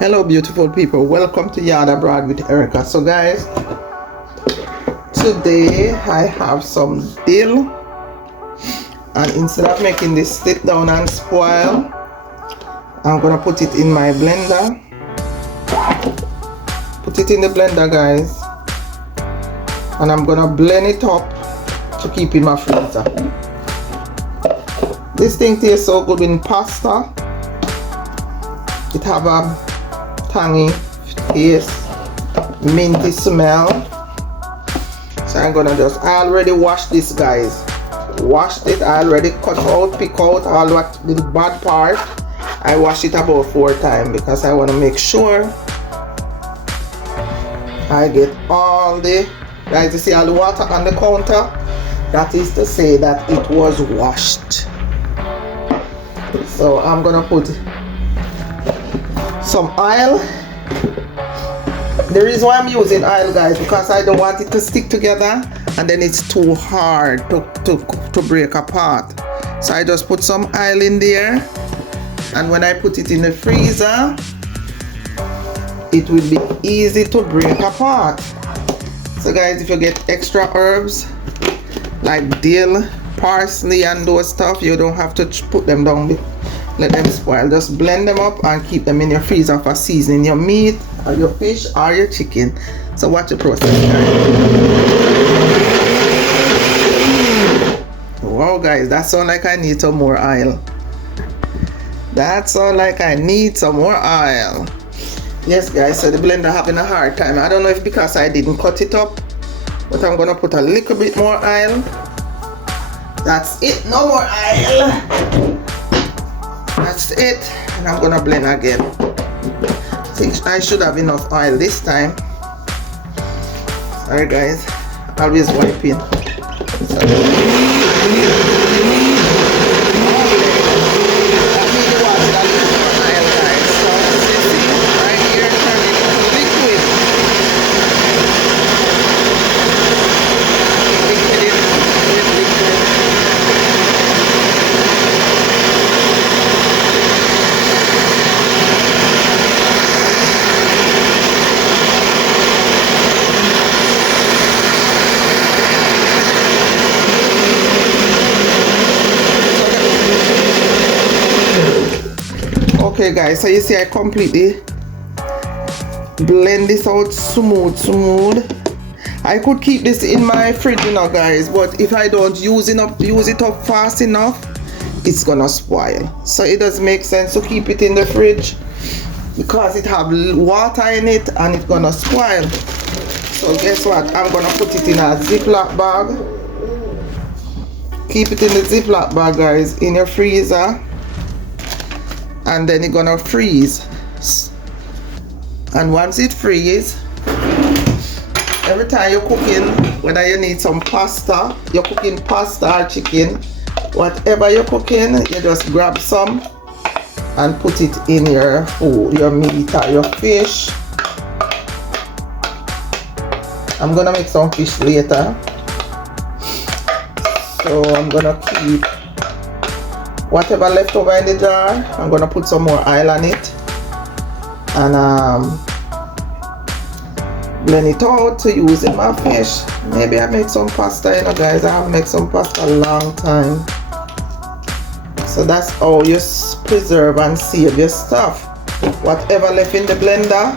Hello beautiful people, welcome to Yard Abroad with Erica. So guys, today I have some dill, and instead of making this sit down and spoil, I'm gonna put it in my blender. Put it in the blender guys, and I'm gonna blend it up to keep in my freezer. This thing tastes so good in pasta. It have a tangy taste, minty smell. So I'm gonna I already washed this guys. Washed it, I already cut out, pick out all the bad part. I washed it about 4 times because I want to make sure I get all the, guys, you see all the water on the counter? That is to say that it was washed. So I'm gonna put some oil. The reason why I'm using oil guys, because I don't want it to stick together and then it's too hard to break apart. So I just put some oil in there, and when I put it in the freezer it will be easy to break apart. So guys, if you get extra herbs like dill, parsley and those stuff, you don't have to put them down, let them spoil. Just blend them up and keep them in your freezer for seasoning your meat or your fish or your chicken. So watch the process guys. Wow guys, that sounds like I need some more oil. That sounds like I need some more oil. Yes guys, so the blender having a hard time. I don't know if because I didn't cut it up, but I'm gonna put a little bit more oil. That's it, no more oil. That's it, and I'm gonna blend again. I think I should have enough oil this time. Sorry guys, always wiping. Okay guys, so you see I completely blend this out smooth. I could keep this in my fridge, you know guys, but if I don't use it up fast enough, it's gonna spoil. So it does make sense to keep it in the fridge because it have water in it and it's gonna spoil. So guess what, I'm gonna put it in a Ziploc bag. Keep it in the Ziploc bag guys, in your freezer, and then it's gonna freeze. And once it freezes, every time you're cooking, whether you need some pasta, you're cooking pasta or chicken, whatever you're cooking, you just grab some and put it in your food, your meat or your fish. I'm gonna make some fish later, so I'm gonna keep whatever left over in the jar. I'm gonna put some more oil on it and blend it out to use in my fish. Maybe I make some pasta, you know guys, I haven't made some pasta a long time. So that's how you preserve and save your stuff. Whatever left in the blender,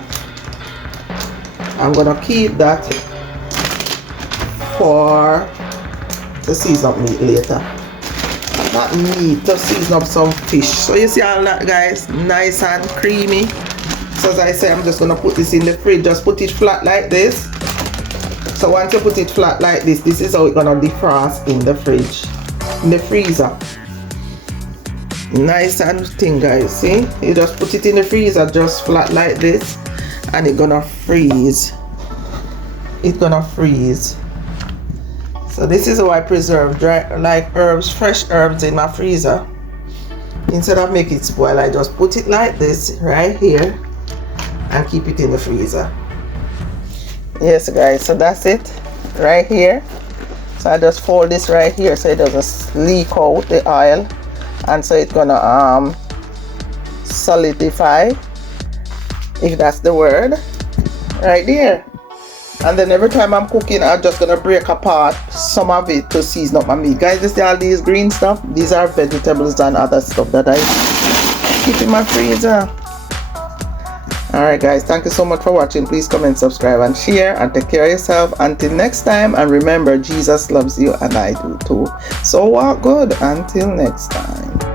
I'm gonna keep that for the season up meat later. Not meat, to season up some fish. So you see all that guys, nice and creamy. So as I say, I'm just gonna put this in the fridge. Just put it flat like this. So once you put it flat like this is how it's gonna defrost in the fridge, in the freezer. Nice and thin guys, see? You just put it in the freezer just flat like this and it's gonna freeze. It's gonna freeze. So this is how I preserve dry, like herbs, fresh herbs in my freezer. Instead of making it spoil, I just put it like this right here and keep it in the freezer. Yes guys, so that's it right here. So I just fold this right here so it doesn't leak out the oil, and so it's gonna solidify if that's the word, right there. And then every time I'm cooking, I'm just gonna break apart some of it to season up my meat. Guys, you see all these green stuff? These are vegetables and other stuff that I keep in my freezer. Alright guys, thank you so much for watching. Please comment, subscribe and share, and take care of yourself until next time. And remember, Jesus loves you and I do too. So walk good until next time.